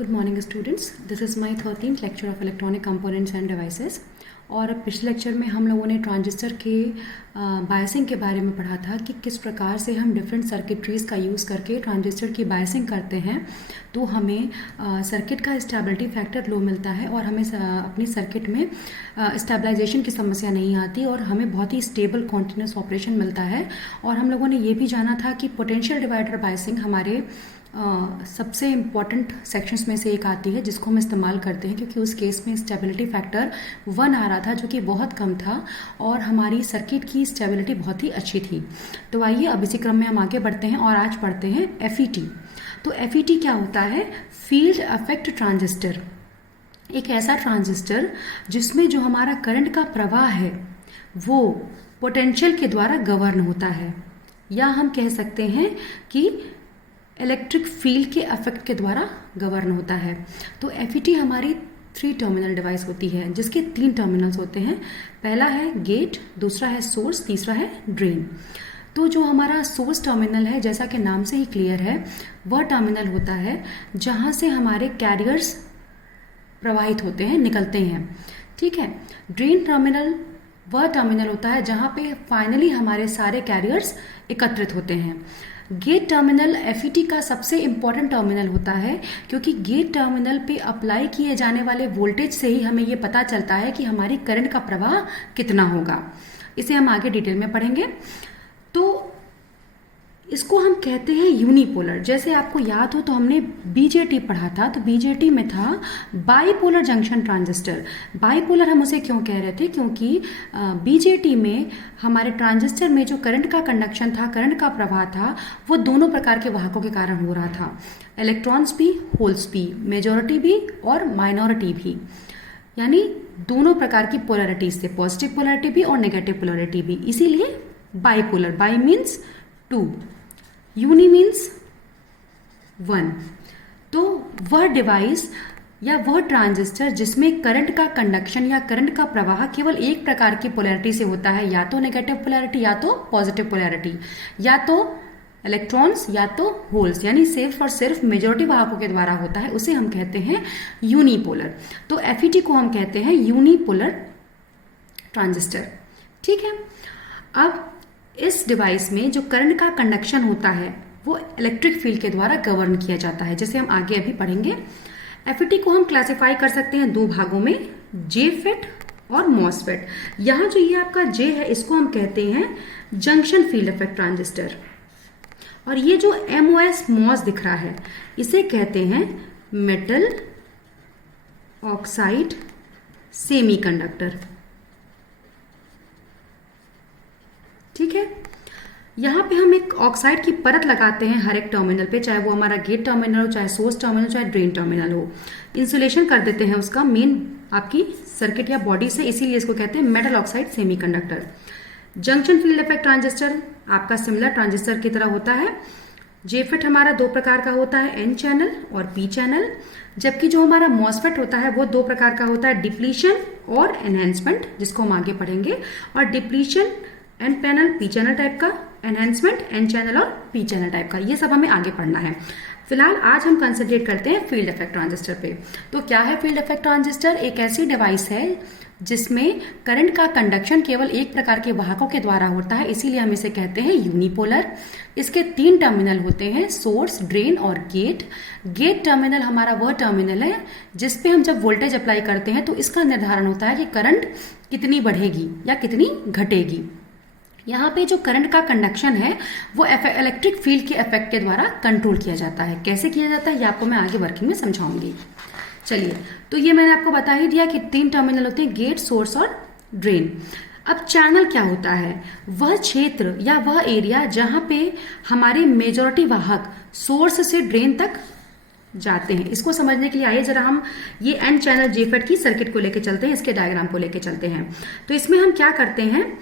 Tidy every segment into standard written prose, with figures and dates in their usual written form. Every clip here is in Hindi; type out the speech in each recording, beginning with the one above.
Good morning students, this is my 13th lecture of electronic components end devices. और पिछले लेक्चर में हम लोगों ने ट्रांजिस्टर के बायसिंग के बारे में पढ़ा था कि किस प्रकार से हम डिफरेंट सर्किटरीज का यूज़ करके ट्रांजिस्टर की बायसिंग करते हैं तो हमें सर्किट का स्टेबिलिटी फैक्टर लो मिलता है और हमें अपनी सर्किट में स्टेबलाइजेशन की समस्या नहीं आती और हमें बहुत ही स्टेबल कॉन्टिन्यूस ऑपरेशन मिलता है। और हम लोगों ने ये भी जाना था कि पोटेंशियल डिवाइडर बायसिंग हमारे सबसे इम्पॉर्टेंट सेक्शंस में से एक आती है जिसको हम इस्तेमाल करते हैं, क्योंकि उस केस में स्टेबिलिटी फैक्टर 1 आ रहा था जो कि बहुत कम था और हमारी सर्किट की स्टेबिलिटी बहुत ही अच्छी थी। तो आइए अब इसी क्रम में हम आगे बढ़ते हैं और आज पढ़ते हैं FET। तो FET क्या होता है? Field effect transistor. एक ऐसा ट्रांजिस्टर जिसमें जो हमारा करंट का प्रवाह है वो पोटेंशियल के द्वारा गवर्न होता है, या हम कह सकते हैं कि इलेक्ट्रिक फील्ड के इफेक्ट के द्वारा गवर्न होता है। तो FET हमारी 3 टर्मिनल डिवाइस होती है जिसके 3 टर्मिनल्स होते हैं। पहला है गेट, दूसरा है सोर्स, तीसरा है ड्रेन। तो जो हमारा सोर्स टर्मिनल है, जैसा कि नाम से ही क्लियर है, वह टर्मिनल होता है जहां से हमारे कैरियर्स प्रवाहित होते हैं, निकलते हैं। ठीक है। ड्रेन टर्मिनल वह टर्मिनल होता है जहां पे फाइनली हमारे सारे कैरियर्स एकत्रित होते हैं। गेट टर्मिनल FET का सबसे इम्पॉर्टेंट टर्मिनल होता है, क्योंकि गेट टर्मिनल पे अप्लाई किए जाने वाले वोल्टेज से ही हमें ये पता चलता है कि हमारी करंट का प्रवाह कितना होगा। इसे हम आगे डिटेल में पढ़ेंगे। तो इसको हम कहते हैं यूनिपोलर। जैसे आपको याद हो तो हमने BJT पढ़ा था, तो BJT में था बाईपोलर जंक्शन ट्रांजिस्टर। बाईपोलर हम उसे क्यों कह रहे थे? क्योंकि BJT में हमारे ट्रांजिस्टर में जो करंट का कंडक्शन था, करंट का प्रवाह था, वो दोनों प्रकार के वाहकों के कारण हो रहा था। इलेक्ट्रॉन्स भी, होल्स भी, मेजॉरिटी भी और माइनॉरिटी भी, यानी दोनों प्रकार की पोलरिटीज थे, पॉजिटिव पोलरिटी भी और नेगेटिव पोलरिटी भी। इसीलिए bipolar, bi means 2, uni means 1। तो वह डिवाइस या वह ट्रांजिस्टर जिसमें करंट का कंडक्शन या करंट का प्रवाह केवल एक प्रकार की पोलैरिटी से होता है, या तो नेगेटिव पोलैरिटी या तो पॉजिटिव पोलैरिटी, या तो इलेक्ट्रॉन्स या तो होल्स, यानी सिर्फ और सिर्फ मेजॉरिटी वाहकों के द्वारा होता है, उसे हम कहते हैं यूनिपोलर। तो FET को हम कहते हैं यूनिपोलर ट्रांजिस्टर। ठीक है। अब इस डिवाइस में जो करंट का कंडक्शन होता है वो इलेक्ट्रिक फील्ड के द्वारा गवर्न किया जाता है, जैसे हम आगे अभी पढ़ेंगे। FET को हम क्लासिफाई कर सकते हैं 2 भागों में, JFET और MOSFET। यहाँ जो ये आपका J है इसको हम कहते हैं जंक्शन फील्ड इफेक्ट ट्रांजिस्टर, और ये जो MOS दिख रहा है इसे कहते हैं मेटल ऑक्साइड सेमीकंडक्टर। ठीक है। यहाँ पे हम एक ऑक्साइड की परत लगाते हैं हर एक टर्मिनल पे, चाहे वो हमारा गेट टर्मिनल हो, चाहे सोर्स टर्मिनल, चाहे ड्रेन टर्मिनल हो। इंसुलेशन कर देते हैं उसका मेन आपकी सर्किट या बॉडी से, इसीलिए इसको कहते हैं metal oxide semiconductor. Junction field effect transistor आपका सिमिलर ट्रांजिस्टर की तरह होता है। JFET हमारा 2 प्रकार का होता है, N चैनल और P चैनल, जबकि जो हमारा MOSFET होता है वो 2 प्रकार का होता है, डिप्लीशन और एनहेंसमेंट, जिसको हम आगे पढ़ेंगे। और depletion N channel P channel type का, एनहेंसमेंट N चैनल और P चैनल टाइप का, ये सब हमें आगे पढ़ना है। फिलहाल आज हम कंसंट्रेट करते हैं फील्ड इफेक्ट ट्रांजिस्टर पे। तो क्या है फील्ड इफेक्ट ट्रांजिस्टर? एक ऐसी डिवाइस है जिसमें करंट का कंडक्शन केवल एक प्रकार के वाहकों के द्वारा होता है, इसीलिए हम इसे कहते हैं यूनिपोलर। इसके 3 टर्मिनल होते हैं, सोर्स, ड्रेन और गेट। गेट टर्मिनल हमारा वह टर्मिनल है जिसपे हम जब वोल्टेज अप्लाई करते हैं तो इसका निर्धारण होता है कि करंट कितनी बढ़ेगी या कितनी घटेगी। यहाँ पे जो करंट का कंडक्शन है वो इलेक्ट्रिक फील्ड के इफेक्ट के द्वारा कंट्रोल किया जाता है। कैसे किया जाता है ये आपको मैं आगे वर्किंग में समझाऊंगी। चलिए, तो ये मैंने आपको बता ही दिया कि 3 टर्मिनल होते हैं, गेट, सोर्स और ड्रेन। अब चैनल क्या होता है? वह क्षेत्र या वह एरिया जहां पे हमारे मेजॉरिटी वाहक सोर्स से ड्रेन तक जाते हैं। इसको समझने के लिए आइए जरा हम ये N चैनल JFET की सर्किट को लेके चलते हैं, इसके डायग्राम को लेके चलते हैं। तो इसमें हम क्या करते हैं,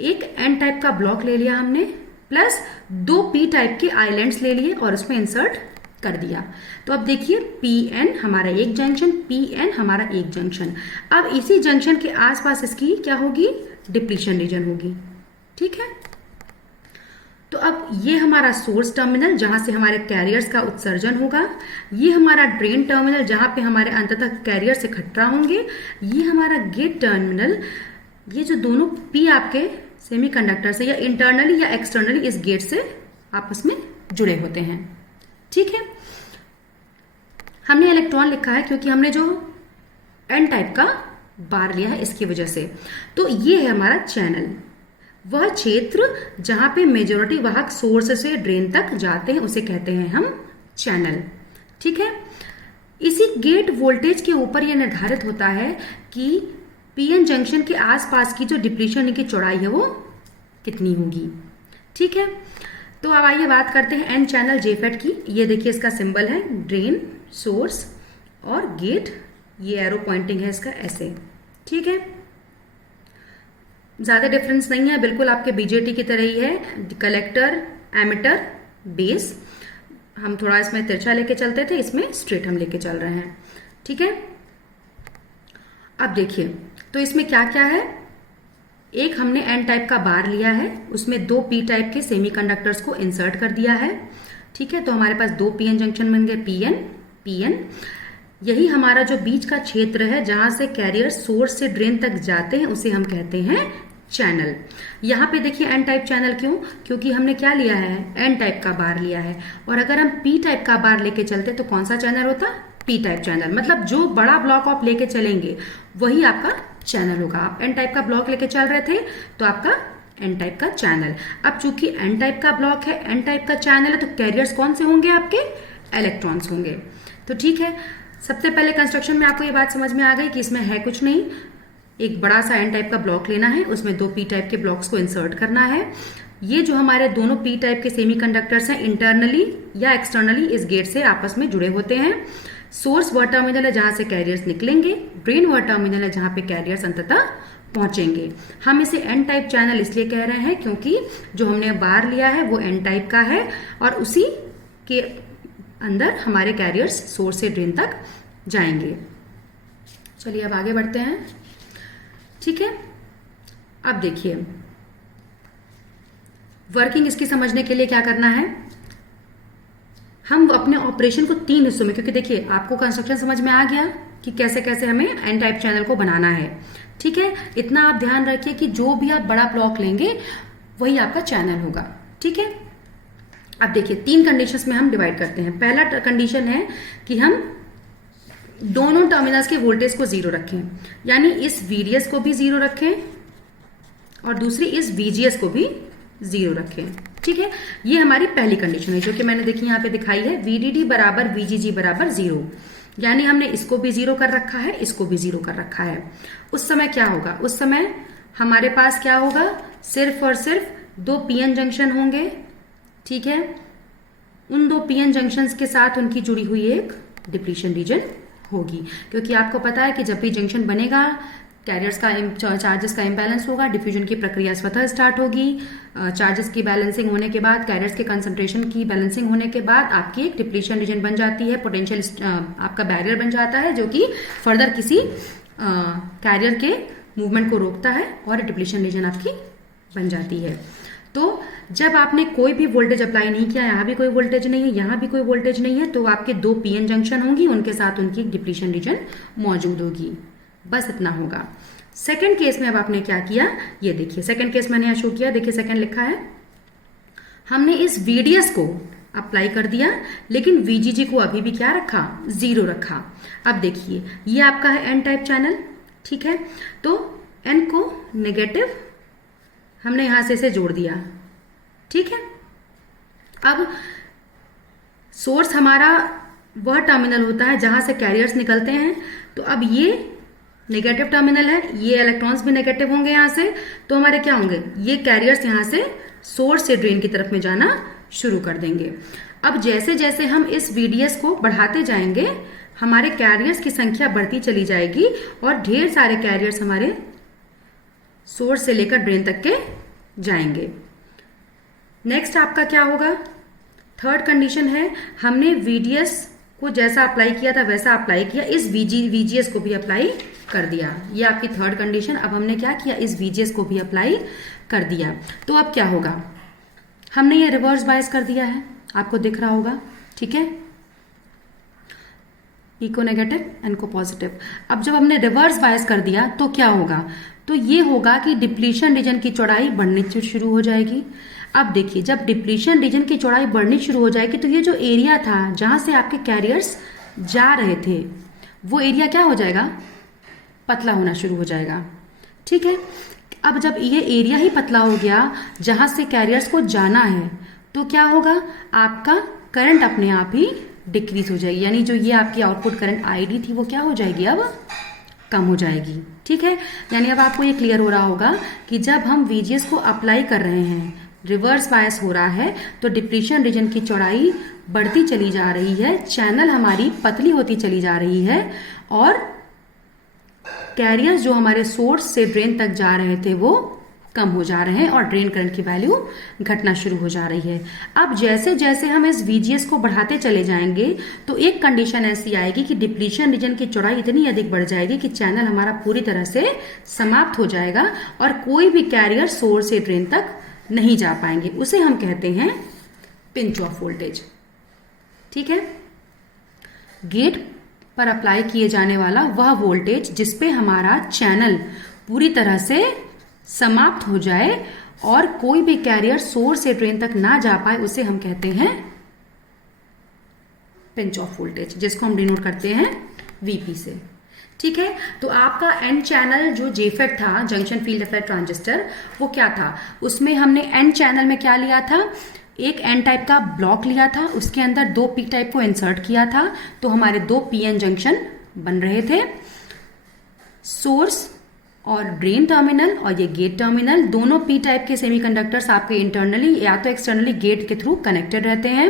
एक N टाइप का ब्लॉक ले लिया हमने, प्लस 2 P टाइप के आइलैंड्स ले लिए और उसमें इंसर्ट कर दिया। तो अब देखिए PN हमारा एक जंक्शन, PN हमारा एक जंक्शन। अब इसी जंक्शन के आसपास इसकी क्या होगी? डिप्लीशन रीजन होगी। ठीक है। तो अब ये हमारा सोर्स टर्मिनल जहाँ से हमारे कैरियर्स का उत्सर्जन होगा, ये हमारा ड्रेन टर्मिनल जहाँ पे हमारे अंततः कैरियर्स इकट्ठा होंगे, ये हमारा गेट टर्मिनल। ये जो दोनों पी आपके सेमीकंडक्टर से या इंटरनली या एक्सटर्नली इस गेट से आपस में जुड़े होते हैं। ठीक है, हमने इलेक्ट्रॉन लिखा है क्योंकि हमने जो एन टाइप का बार लिया है इसकी वजह से। तो ये है हमारा चैनल, वह क्षेत्र जहां पे मेजॉरिटी वाहक सोर्स से ड्रेन तक जाते हैं उसे कहते हैं हम चैनल। ठीक है, इसी गेट वोल्टेज के ऊपर यह निर्धारित होता है कि पीएन जंक्शन के आसपास की जो डिप्लीशन की चौड़ाई है वो कितनी होगी। ठीक है, तो अब आइए बात करते हैं एन चैनल जेफेट की। ये देखिए इसका सिंबल है ड्रेन, सोर्स और गेट, ये एरो पॉइंटिंग है इसका ऐसे। ठीक है, ज़्यादा डिफरेंस नहीं है, बिल्कुल आपके बीजेटी की तरह ही है, कलेक्टर, एमिटर, बेस। हम थोड़ा इसमें तिरछा लेके चलते थे, इसमें स्ट्रेट हम लेके चल रहे हैं। ठीक है, अब देखिए तो इसमें क्या क्या है। एक हमने एन टाइप का बार लिया है, उसमें दो पी टाइप के सेमीकंडक्टर्स को इंसर्ट कर दिया है। ठीक है, तो हमारे पास दो पीएन जंक्शन बन गए, पीएन पीएन। यही हमारा जो बीच का क्षेत्र है जहां से कैरियर सोर्स से ड्रेन तक जाते हैं उसे हम कहते हैं चैनल। यहाँ पे देखिए एन टाइप चैनल क्यों, क्योंकि हमने क्या लिया है, एन टाइप का बार लिया है। और अगर हम पी टाइप का बार लेके चलते तो कौन सा चैनल होता, पी टाइप चैनल। मतलब जो बड़ा ब्लॉक आप लेके चलेंगे वही आपका चैनल होगा। आप एन टाइप का ब्लॉक लेके चल रहे थे तो आपका एन टाइप का चैनल। अब चूंकि एन टाइप का ब्लॉक है, एन टाइप का चैनल है, तो कैरियर्स कौन से होंगे, आपके इलेक्ट्रॉन्स होंगे। तो ठीक है, सबसे पहले कंस्ट्रक्शन में आपको ये बात समझ में आ गई कि इसमें है कुछ नहीं, एक बड़ा सा एन टाइप का ब्लॉक लेना है, उसमें दो पी टाइप के ब्लॉक्स को इंसर्ट करना है। ये जो हमारे दोनों पी टाइप के सेमीकंडक्टर्स हैं इंटरनली या एक्सटर्नली इस गेट से आपस में जुड़े होते हैं। सोर्स वह टर्मिनल है जहां से कैरियर्स निकलेंगे, ड्रेन वह टर्मिनल है जहां पे कैरियर्स अंततः पहुंचेंगे। हम इसे एन टाइप चैनल इसलिए कह रहे हैं क्योंकि जो हमने बार लिया है वो एन टाइप का है और उसी के अंदर हमारे कैरियर्स सोर्स से ड्रेन तक जाएंगे। चलिए अब आगे बढ़ते हैं। ठीक है, अब देखिए वर्किंग इसकी समझने के लिए क्या करना है, हम अपने ऑपरेशन को तीन हिस्सों में, क्योंकि देखिए आपको कंस्ट्रक्शन समझ में आ गया कि कैसे कैसे हमें एन टाइप चैनल को बनाना है। ठीक है, इतना आप ध्यान रखिए कि जो भी आप बड़ा ब्लॉक लेंगे वही आपका चैनल होगा। ठीक है, अब देखिए तीन कंडीशंस में हम डिवाइड करते हैं। पहला कंडीशन है कि हम दोनों टर्मिनल्स के वोल्टेज को जीरो रखें, यानी इस वीडीएस को भी जीरो रखें और दूसरी इस वीजीएस को भी जीरो रखें। ठीक है, ये हमारी पहली कंडीशन है जो कि मैंने देखी यहाँ पे दिखाई है, वीडीडी बराबर वीजीजी बराबर जीरो, यानी हमने इसको भी जीरो कर रखा है, इसको भी जीरो कर रखा है। उस समय क्या होगा, उस समय हमारे पास क्या होगा, सिर्फ और सिर्फ दो पीएन जंक्शन होंगे। ठीक है, उन दो पीएन जंक्शंस के साथ उनकी जुड़ी हुई एक डिप्लीशन रीजन होगी, क्योंकि आपको पता है कि जब भी जंक्शन बनेगा कैरियर्स का चार्जेस का इम्बैलेंस होगा, डिफ्यूजन की प्रक्रिया स्वतः स्टार्ट होगी। चार्जेस की बैलेंसिंग होने के बाद, कैरियर्स के कंसंट्रेशन की बैलेंसिंग होने के बाद आपकी एक डिप्लीशन रीजन बन जाती है, पोटेंशियल आपका बैरियर बन जाता है जो कि फर्दर किसी कैरियर के मूवमेंट को रोकता है और डिप्लीशन रीजन आपकी बन जाती है। तो जब आपने कोई भी वोल्टेज अप्लाई नहीं किया, यहाँ भी कोई वोल्टेज नहीं है, यहाँ भी कोई वोल्टेज नहीं है, तो आपके दो पीएन जंक्शन होंगी, उनके साथ उनकी एक डिप्लीशन रीजन मौजूद होगी। बस इतना होगा। सेकंड केस में अब आपने क्या किया, ये देखिए सेकंड केस मैंने यहाँ शो किया, देखिए सेकंड लिखा है, हमने इस वीडीएस को अप्लाई कर दिया लेकिन वीजीजी को अभी भी क्या रखा, जीरो रखा। अब देखिए ये आपका है एन टाइप चैनल। ठीक है, तो एन को नेगेटिव हमने यहां से इसे जोड़ दिया। ठीक है, अब सोर्स हमारा वह टर्मिनल होता है जहां से कैरियर्स निकलते हैं, तो अब ये नेगेटिव टर्मिनल है, ये इलेक्ट्रॉन्स भी नेगेटिव होंगे यहां से, तो हमारे क्या होंगे, ये कैरियर्स यहां से सोर्स से ड्रेन की तरफ में जाना शुरू कर देंगे। अब जैसे जैसे हम इस वीडीएस को बढ़ाते जाएंगे हमारे कैरियर्स की संख्या बढ़ती चली जाएगी और ढेर सारे कैरियर्स हमारे सोर्स से लेकर ड्रेन तक के जाएंगे। नेक्स्ट आपका क्या होगा, थर्ड कंडीशन है, हमने वीडीएस को जैसा अप्लाई किया था वैसा अप्लाई किया, इस वीजीएस को भी अप्लाई कर दिया। ये आपकी थर्ड कंडीशन। अब हमने क्या किया, इस वीजीएस को भी अप्लाई कर दिया। तो अब क्या होगा, हमने ये रिवर्स बायस कर दिया है, आपको दिख रहा होगा, ठीक है, इको नेगेटिव एंड को पॉजिटिव। अब जब हमने रिवर्स बायस कर दिया तो क्या होगा, तो ये होगा कि डिप्लीशन रीजन की चौड़ाई बढ़नी शुरू हो जाएगी। अब देखिए, जब डिप्लीशन रीजन की चौड़ाई बढ़नी शुरू हो जाएगी तो ये जो एरिया था जहां से आपके कैरियर्स जा रहे थे वो एरिया क्या हो जाएगा, पतला होना शुरू हो जाएगा, ठीक है। अब जब ये एरिया ही पतला हो गया जहां से कैरियर्स को जाना है तो क्या होगा, आपका करंट अपने आप ही डिक्रीज हो जाएगी, यानी जो ये आपकी आउटपुट करंट आईडी थी वो क्या हो जाएगी, अब कम हो जाएगी, ठीक है। यानी अब आपको ये क्लियर हो रहा होगा कि जब हम VGS को अप्लाई कर रहे हैं, रिवर्स बायस हो रहा है, तो डिप्लीशन रीजन की चौड़ाई बढ़ती चली जा रही है, चैनल हमारी पतली होती चली जा रही है और कैरियर्स जो हमारे सोर्स से ड्रेन तक जा रहे थे वो कम हो जा रहे हैं और ड्रेन करंट की वैल्यू घटना शुरू हो जा रही है। अब जैसे जैसे हम इस VGS को बढ़ाते चले जाएंगे तो एक कंडीशन ऐसी आएगी कि डिप्लीशन रीजन की चौड़ाई इतनी अधिक बढ़ जाएगी कि चैनल हमारा पूरी तरह से समाप्त हो जाएगा और कोई भी कैरियर सोर्स से ड्रेन तक नहीं जा पाएंगे। उसे हम कहते हैं पिंच ऑफ वोल्टेज, ठीक है। गेट पर अप्लाई किए जाने वाला वह वोल्टेज जिसपे हमारा चैनल पूरी तरह से समाप्त हो जाए और कोई भी कैरियर सोर्स से ड्रेन तक ना जा पाए, उसे हम कहते हैं पिंच ऑफ वोल्टेज, जिसको हम डिनोट करते हैं VP से, ठीक है। तो आपका एन चैनल जो जेफेट था, जंक्शन फील्ड इफेक्ट ट्रांजिस्टर, वो क्या था, उसमें हमने एन चैनल में क्या लिया था, एक एन टाइप का ब्लॉक लिया था, उसके अंदर दो पी टाइप को इंसर्ट किया था, तो हमारे दो PN जंक्शन बन रहे थे, सोर्स और ड्रेन टर्मिनल और ये गेट टर्मिनल, दोनों पी टाइप के सेमीकंडक्टर्स आपके इंटरनली या तो एक्सटर्नली गेट के थ्रू कनेक्टेड रहते हैं।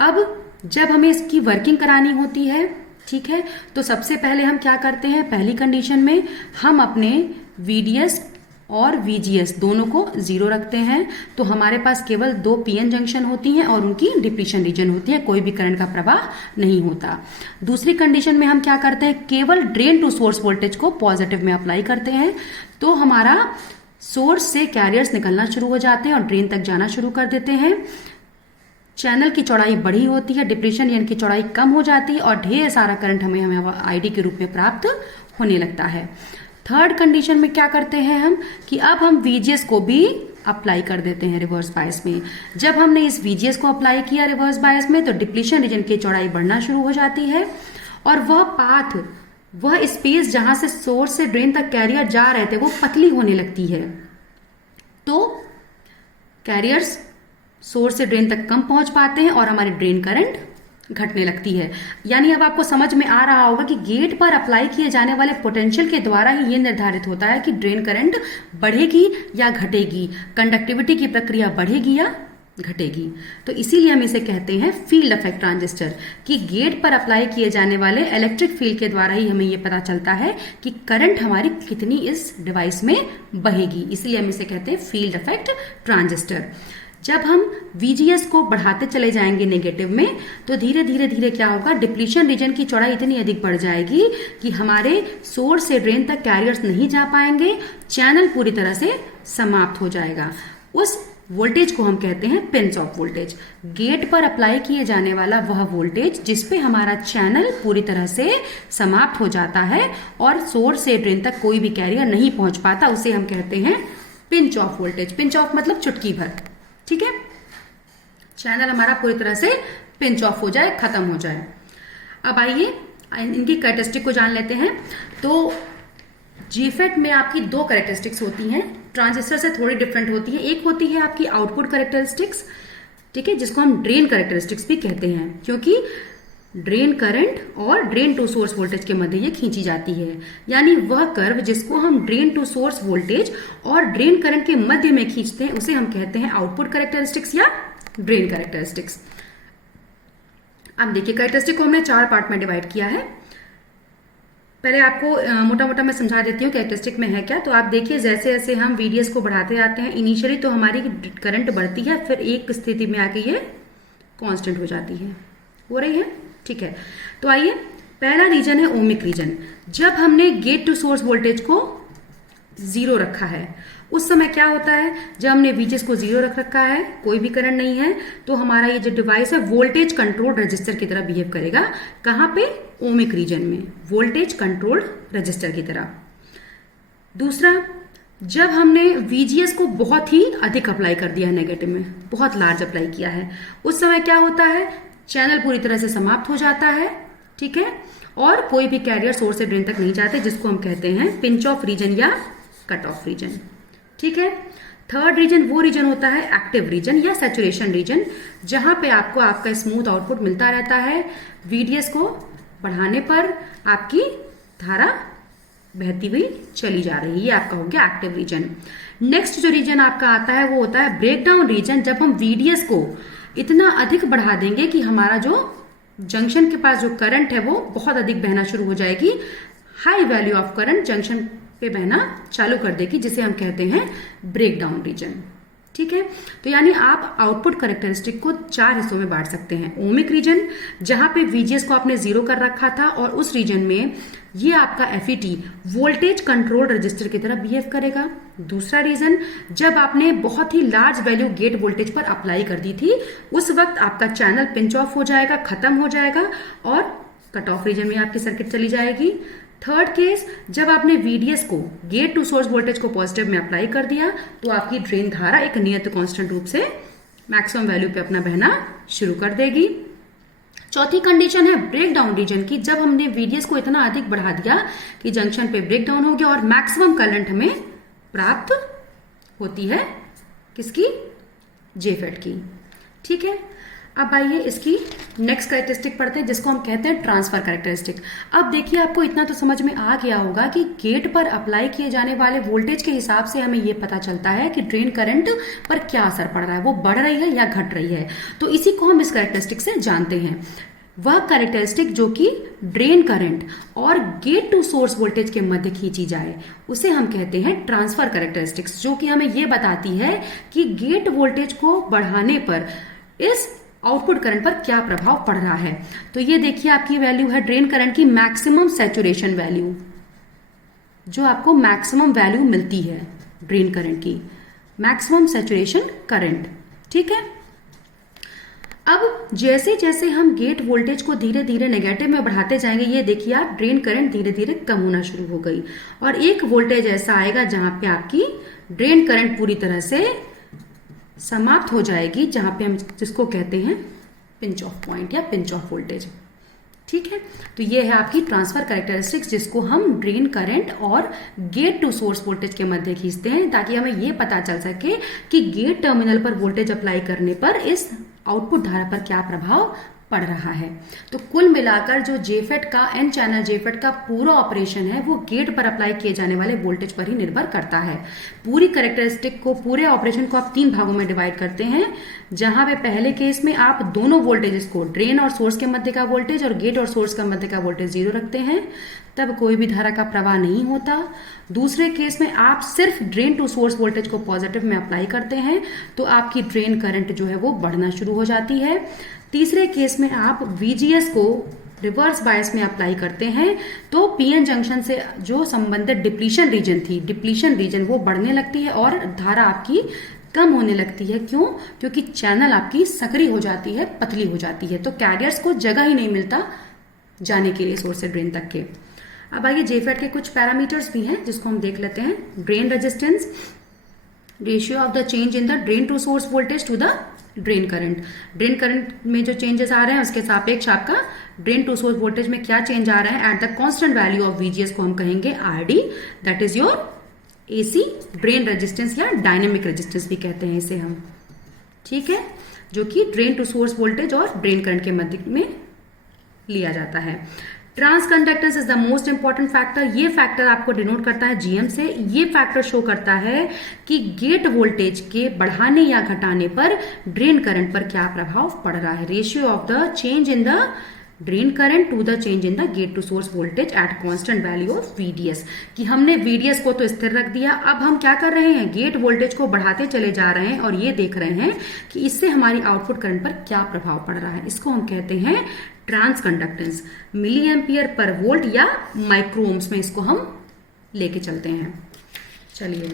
अब जब हमें इसकी वर्किंग करानी होती है, ठीक है, तो सबसे पहले हम क्या करते हैं, पहली कंडीशन में हम अपने VDS और VGS दोनों को 0 रखते हैं, तो हमारे पास केवल दो PN जंक्शन होती हैं और उनकी डिप्लीशन रीजन होती है, कोई भी करंट का प्रवाह नहीं होता। दूसरी कंडीशन में हम क्या करते हैं, केवल ड्रेन टू सोर्स वोल्टेज को पॉजिटिव में अप्लाई करते हैं, तो हमारा सोर्स से कैरियर्स निकलना शुरू हो जाते हैं और ड्रेन तक जाना शुरू कर देते हैं। चैनल की चौड़ाई बड़ी होती है, डिप्लीशन रीजन की चौड़ाई कम हो जाती है और ढेर सारा करंट हमें आईडी के रूप में प्राप्त होने लगता है। थर्ड कंडीशन में क्या करते हैं हम कि अब हम VGS को भी अप्लाई कर देते हैं रिवर्स बायस में। जब हमने इस VGS को अप्लाई किया रिवर्स बायस में तो डिप्लीशन रीजन की चौड़ाई बढ़ना शुरू हो जाती है और वह पाथ, वह स्पेस जहां से सोर्स से ड्रेन तक कैरियर जा रहे थे वो पतली होने लगती है, तो कैरियर्स सोर्स से ड्रेन तक कम पहुंच पाते हैं और हमारी ड्रेन करंट घटने लगती है। यानी अब आपको समझ में आ रहा होगा कि गेट पर अप्लाई किए जाने वाले पोटेंशियल के द्वारा ही ये निर्धारित होता है कि ड्रेन करंट बढ़ेगी या घटेगी, कंडक्टिविटी की प्रक्रिया बढ़ेगी या घटेगी। तो इसीलिए हम इसे कहते हैं फील्ड इफेक्ट ट्रांजिस्टर, कि गेट पर अप्लाई किए जाने वाले इलेक्ट्रिक फील्ड के द्वारा ही हमें ये पता चलता है कि करंट हमारी कितनी इस डिवाइस में बहेगी, इसलिए हम इसे कहते हैं फील्ड इफेक्ट ट्रांजिस्टर। जब हम VGS को बढ़ाते चले जाएंगे नेगेटिव में तो धीरे धीरे धीरे क्या होगा, डिप्लीशन रीजन की चौड़ाई इतनी अधिक बढ़ जाएगी कि हमारे सोर्स से ड्रेन तक कैरियर्स नहीं जा पाएंगे, चैनल पूरी तरह से समाप्त हो जाएगा। उस वोल्टेज को हम कहते हैं पिंच ऑफ वोल्टेज। गेट पर अप्लाई किए जाने वाला वह वोल्टेज जिसपे हमारा चैनल पूरी तरह से समाप्त हो जाता है और सोर्स से ड्रेन तक कोई भी कैरियर नहीं पहुंच पाता, उसे हम कहते हैं pinch of voltage. Pinch of मतलब चुटकी भर, ठीक है, चैनल हमारा पूरी तरह से पिंच ऑफ हो जाए, खत्म हो जाए। अब आइए इनकी कैरेक्टरिस्टिक को जान लेते हैं। तो जीफेट में आपकी दो कैरेक्टरिस्टिक्स होती हैं, ट्रांजिस्टर से थोड़ी डिफरेंट होती है। एक होती है आपकी आउटपुट कैरेक्टरिस्टिक्स, ठीक है, जिसको हम ड्रेन कैरेक्टरिस्टिक्स भी कहते हैं, क्योंकि ड्रेन करंट और ड्रेन टू सोर्स वोल्टेज के मध्य ये खींची जाती है। यानी वह कर्व जिसको हम ड्रेन टू सोर्स वोल्टेज और ड्रेन करंट के मध्य में खींचते हैं उसे हम कहते हैं आउटपुट कैरेक्टरिस्टिक्स या ड्रेन कैरेक्टरिस्टिक्स। अब देखिए, कैरेक्टरिस्टिक को हमने 4 पार्ट में डिवाइड किया है। पहले आपको मोटा मोटा मैं समझा देती हूँ कैरेक्टरिस्टिक में है क्या। तो आप देखिए, जैसे जैसे हम VDS को बढ़ाते जाते हैं, इनिशियली तो हमारी करंट बढ़ती है, फिर एक स्थिति में आके ये कांस्टेंट हो जाती है, हो रही है, ठीक है। तो आइए, पहला रीजन है ओमिक रीजन। जब हमने गेट टू सोर्स वोल्टेज को 0 रखा है उस समय क्या होता है, जब हमने VGS को 0 रख रखा है, कोई भी करंट नहीं है, तो हमारा ये जो डिवाइस है वोल्टेज कंट्रोल्ड रजिस्टर की तरह बिहेव करेगा। कहाँ पे? ओमिक रीजन में, वोल्टेज कंट्रोल्ड रजिस्टर की तरह। दूसरा, जब हमने VGS को बहुत ही अधिक अप्लाई कर दिया है, नेगेटिव में बहुत लार्ज अप्लाई किया है, उस समय क्या होता है, चैनल पूरी तरह से समाप्त हो जाता है, ठीक है, और कोई भी कैरियर सोर्स से ड्रेन तक नहीं जाते, जिसको हम कहते हैं पिंच ऑफ रीजन या कट ऑफ रीजन, ठीक है। थर्ड रीजन वो रीजन होता है एक्टिव रीजन या सैचुरेशन रीजन, जहां पे आपको आपका स्मूथ आउटपुट मिलता रहता है। VDS को बढ़ाने पर आपकी धारा बहती हुई चली जा रही है, ये आपका हो गया एक्टिव रीजन। नेक्स्ट जो रीजन आपका आता है वो होता है ब्रेकडाउन रीजन, जब हम VDS को इतना अधिक बढ़ा देंगे कि हमारा जो जंक्शन के पास जो करंट है वो बहुत अधिक बहना शुरू हो जाएगी, high value of current junction पे बहना चालू कर देगी, जिसे हम कहते हैं ब्रेकडाउन रीजन, ठीक है। तो यानी आप आउटपुट कैरेक्टरिस्टिक को 4 हिस्सों में बांट सकते हैं। ओमिक रीजन, जहां पे VGS को आपने 0 कर रखा था और उस रीजन में ये आपका FET वोल्टेज कंट्रोल रजिस्टर की तरह बिहेव करेगा। दूसरा रीजन, जब आपने बहुत ही लार्ज वैल्यू गेट वोल्टेज पर अप्लाई कर दी थी, उस वक्त आपका चैनल पिंच ऑफ हो जाएगा, खत्म हो जाएगा और कट ऑफ रीजन में आपकी सर्किट चली जाएगी। थर्ड केस, जब आपने VDS को गेट टू सोर्स वोल्टेज को पॉजिटिव में अप्लाई कर दिया, तो आपकी ड्रेन धारा एक नियत कांस्टेंट रूप से मैक्सिमम वैल्यू पे अपना बहना शुरू कर देगी। चौथी कंडीशन है ब्रेकडाउन रीजन की, जब हमने VDS को इतना अधिक बढ़ा दिया कि जंक्शन पे ब्रेकडाउन हो गया और मैक्सिमम करंट हमें प्राप्त होती है किसकी? JFET की, ठीक है। अब आइए इसकी नेक्स्ट कैरेक्टरिस्टिक पढ़ते हैं, जिसको हम कहते हैं ट्रांसफर कैरेक्टरिस्टिक। अब देखिए, आपको इतना तो समझ में आ गया होगा कि गेट पर अप्लाई किए जाने वाले वोल्टेज के हिसाब से हमें यह पता चलता है कि ड्रेन करंट पर क्या असर पड़ रहा है, वो बढ़ रही है या घट रही है। तो इसी को हम इस कैरेक्टरिस्टिक से जानते हैं। वह कैरेक्टरिस्टिक जो कि ड्रेन करंट और गेट टू सोर्स वोल्टेज के मध्य खींची जाए, उसे हम कहते हैं ट्रांसफर कैरेक्टरिस्टिक्स, जो कि हमें यह बताती है कि गेट वोल्टेज को बढ़ाने पर इस आउटपुट करंट पर क्या प्रभाव पड़ रहा है। तो ये देखिए, आपकी वैल्यू है ड्रेन करंट की मैक्सिमम सैचुरेशन वैल्यू, जो आपको मैक्सिमम वैल्यू मिलती है ड्रेन करंट की, मैक्सिमम सैचुरेशन करंट, ठीक है। अब जैसे जैसे हम गेट वोल्टेज को धीरे धीरे नेगेटिव में बढ़ाते जाएंगे, ये देखिए आप ड्रेन करंट धीरे धीरे कम होना शुरू हो गई और एक वोल्टेज ऐसा आएगा जहां पे आपकी ड्रेन करंट पूरी तरह से समाप्त हो जाएगी, जहां पे हम जिसको कहते हैं पिंच ऑफ पॉइंट या पिंच ऑफ वोल्टेज, ठीक है। तो ये है आपकी ट्रांसफर कैरेक्टरिस्टिक्स, जिसको हम ड्रेन करंट और गेट टू सोर्स वोल्टेज के मध्य खींचते हैं, ताकि हमें ये पता चल सके कि गेट टर्मिनल पर वोल्टेज अप्लाई करने पर इस आउटपुट धारा पर क्या प्रभाव पड़ रहा है। तो कुल मिलाकर जो JFET का एन चैनल JFET का पूरा ऑपरेशन है, वो गेट पर अप्लाई किए जाने वाले वोल्टेज पर ही निर्भर करता है। पूरी कैरेक्टरिस्टिक को, पूरे ऑपरेशन को आप 3 भागों में डिवाइड करते हैं, जहां पे पहले केस में आप दोनों वोल्टेजेस को, ड्रेन और सोर्स के मध्य का वोल्टेज और गेट और सोर्स के मध्य का वोल्टेज 0 रखते हैं, तब कोई भी धारा का प्रवाह नहीं होता। दूसरे केस में आप सिर्फ ड्रेन टू सोर्स वोल्टेज को पॉजिटिव में अप्लाई करते हैं, तो आपकी ड्रेन करंट जो है वो बढ़ना शुरू हो जाती है। तीसरे केस में आप VGS को रिवर्स बायस में अप्लाई करते हैं, तो PN जंक्शन से जो संबंधित डिप्लीशन रीजन थी, डिप्लीशन रीजन वो बढ़ने लगती है और धारा आपकी कम होने लगती है। क्यों? क्योंकि चैनल आपकी संकरी हो जाती है, पतली हो जाती है, तो कैरियर्स को जगह ही नहीं मिलता जाने के लिए सोर्स से ड्रेन तक के। अब आइए JFET के कुछ पैरामीटर्स भी हैं, जिसको हम देख लेते हैं। Drain resistance, ratio of the change in the drain to source voltage to the drain current. Drain current में जो चेंजेस आ रहे हैं उसके सापेक्ष आपका ड्रेन टू सोर्स वोल्टेज में क्या चेंज आ रहा है at the constant value of VGS को हम कहेंगे RD, that is your AC drain resistance या डायनेमिक रेजिस्टेंस भी कहते हैं इसे हम, ठीक है, जो कि ड्रेन टू सोर्स वोल्टेज और ड्रेन करंट के मध्य में लिया जाता है। Transconductance is the most important factor. ये फैक्टर आपको डिनोट करता है GM से। ये फैक्टर शो करता है कि गेट वोल्टेज के बढ़ाने या घटाने पर ड्रेन करंट पर क्या प्रभाव पड़ रहा है। Ratio of the change in the drain current to the change in the gate to source voltage at constant value of VDS, कि हमने VDS को तो स्थिर रख दिया, अब हम क्या कर रहे हैं, गेट वोल्टेज को बढ़ाते चले जा रहे हैं और ये देख रहे हैं कि इससे हमारी आउटपुट करंट पर क्या प्रभाव पड़ रहा है। इसको हम कहते हैं trans conductance. Milli ampere per volt या माइक्रो ओम्स में इसको हम लेके चलते हैं। चलिए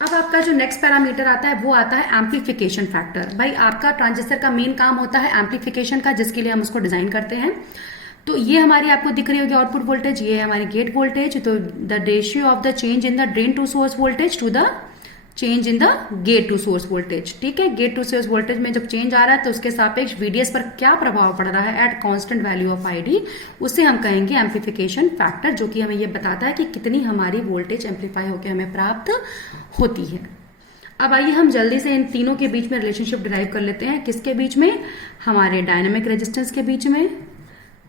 अब आपका जो नेक्स्ट पैरामीटर आता है वो आता है एम्प्लीफिकेशन फैक्टर। भाई आपका ट्रांजिस्टर का मेन काम होता है एम्प्लीफिकेशन का, जिसके लिए हम उसको डिजाइन करते हैं। तो ये हमारी आपको दिख रही होगी आउटपुट वोल्टेज, ये है हमारी गेट वोल्टेज। तो the ratio of the change in the drain to source voltage to the change in the gate to source voltage. ठीक है, गेट टू सोर्स वोल्टेज में जब चेंज आ रहा है तो उसके सापेक्ष VDS पर क्या प्रभाव पड़ रहा है eight constant value of ID, उसे हम कहेंगे एम्प्लीफिकेशन फैक्टर, जो कि हमें ये बताता है कि कितनी हमारी वोल्टेज एम्पलीफाई होकर हमें प्राप्त होती है। अब आइए हम जल्दी से इन तीनों के बीच में रिलेशनशिप डिराइव कर लेते हैं। किसके बीच में? हमारे डायनेमिक रेजिस्टेंस के बीच में,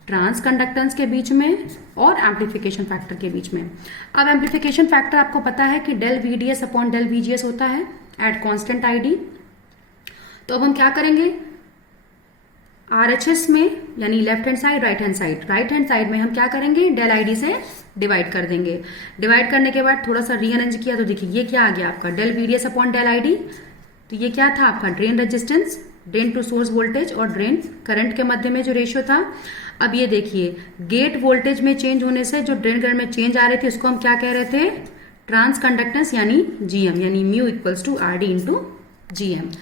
ट्रांस कंडक्टेंस के बीच में और एम्प्लीफिकेशन फैक्टर के बीच में। अब एम्प्लीफिकेशन फैक्टर आपको पता है कि del VDS upon del VGS होता है एट कांस्टेंट ID। तो अब हम क्या करेंगे, RHS में यानी left hand side right hand side में हम क्या करेंगे, डेल ID से डिवाइड कर देंगे। डिवाइड करने के बाद थोड़ा सा रीअरेंज किया तो देखिए ये क्या आ गया आपका, del VDS upon del ID। तो ये क्या था आपका, drain resistance, drain to source voltage और ड्रेन करंट के मध्य में जो रेशियो था। अब ये देखिए गेट वोल्टेज में चेंज होने से जो ड्रेन करंट में चेंज आ रही थी उसको हम क्या कह रहे थे, ट्रांस कंडक्टेंस यानी GM, यानी mu equals to RD into GM।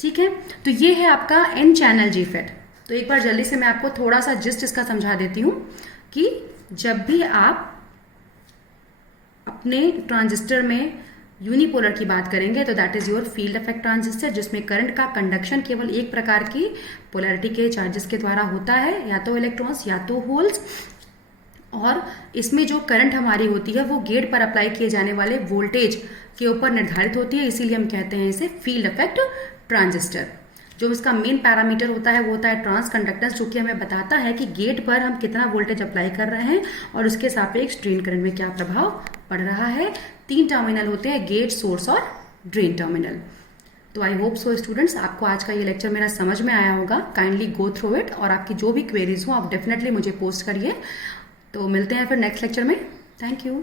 ठीक है, तो ये है आपका N चैनल GFET। तो एक बार जल्दी से मैं आपको थोड़ा सा जिस्ट इसका समझा देती हूँ कि जब भी आप अपने ट्रांजिस्टर में यूनिपोलर की बात करेंगे तो that is your field effect transistor, जिसमें करंट का कंडक्शन केवल एक प्रकार की पोलैरिटी के चार्जेस के द्वारा होता है, या तो इलेक्ट्रॉन्स या तो होल्स। और इसमें जो करंट हमारी होती है वो गेट पर अप्लाई किए जाने वाले वोल्टेज के ऊपर निर्धारित होती है, इसीलिए हम कहते हैं इसे फील्ड इफेक्ट ट्रांजिस्टर। जो इसका मेन पैरामीटर होता है वो होता है ट्रांस कंडक्टेंस, जो कि हमें बताता है कि गेट पर हम कितना वोल्टेज अप्लाई कर रहे हैं और उसके सापेक्ष ड्रेन करंट में क्या प्रभाव पड़ रहा है। 3 टर्मिनल होते हैं, गेट, सोर्स और ड्रेन टर्मिनल। तो आई होप सो स्टूडेंट्स, आपको आज का ये लेक्चर मेरा समझ में आया होगा। काइंडली गो थ्रू इट और आपकी जो भी क्वेरीज हो आप डेफिनेटली मुझे पोस्ट करिए। तो मिलते हैं फिर नेक्स्ट लेक्चर में। Thank you.